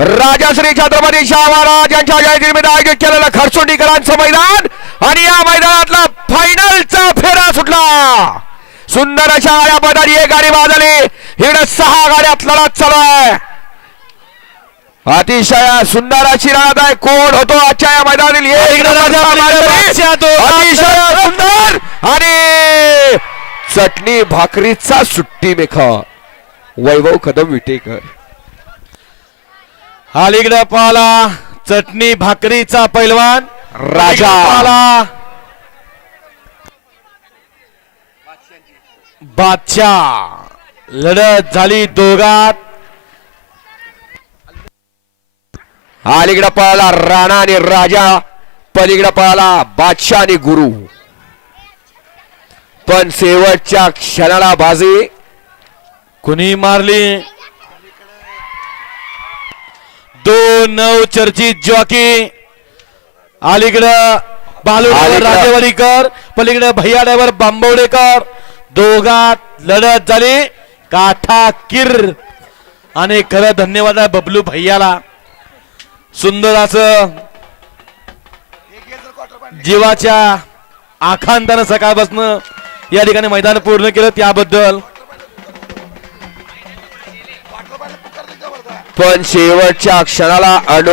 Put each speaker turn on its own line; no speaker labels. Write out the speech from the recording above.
राजाश्री छत्रपती शाह महाराज यांच्या जयंतीनिमित्त आयोजित केलेलं खरसुंडीकरांचं मैदान आणि या मैदानातला फायनलचा फेरा सुटला सुंदर अशा आया पदारी एक गाडी वाजली हिड सहा गाड्यात लढत चालू अतिशय सुंदर अशी राहत आहे कोण होतो आजच्या या मैदानातील अतिशय सुंदर आणि चटणी भाकरीचा सुट्टी मेखा वैभव कदम विटेकर अलीकडे पाला चटणी भाकरीचा पैलवान राजा पाला बादशाह लढत झाली दोघात अलीकडे पळाला राणा आणि राजा पलीकडे पळाला बादशाह आणि गुरु पण शेवटच्या क्षणाला बाजी कुणी मारली दोन नऊ चर्चित जॉकी अलीकडं बालू राजेवाडीकर पलीकडे भैयाड्यावर बांबवडेकर दोघात लढत झाली काठा किर आणि खरं धन्यवाद आहे बबलू भैयाला सुंदर असं जीवाच्या आखांतानं सकाळपासून या ठिकाणी मैदान पूर्ण केलं त्याबद्दल पण शेवटच्या क्षणाला अनु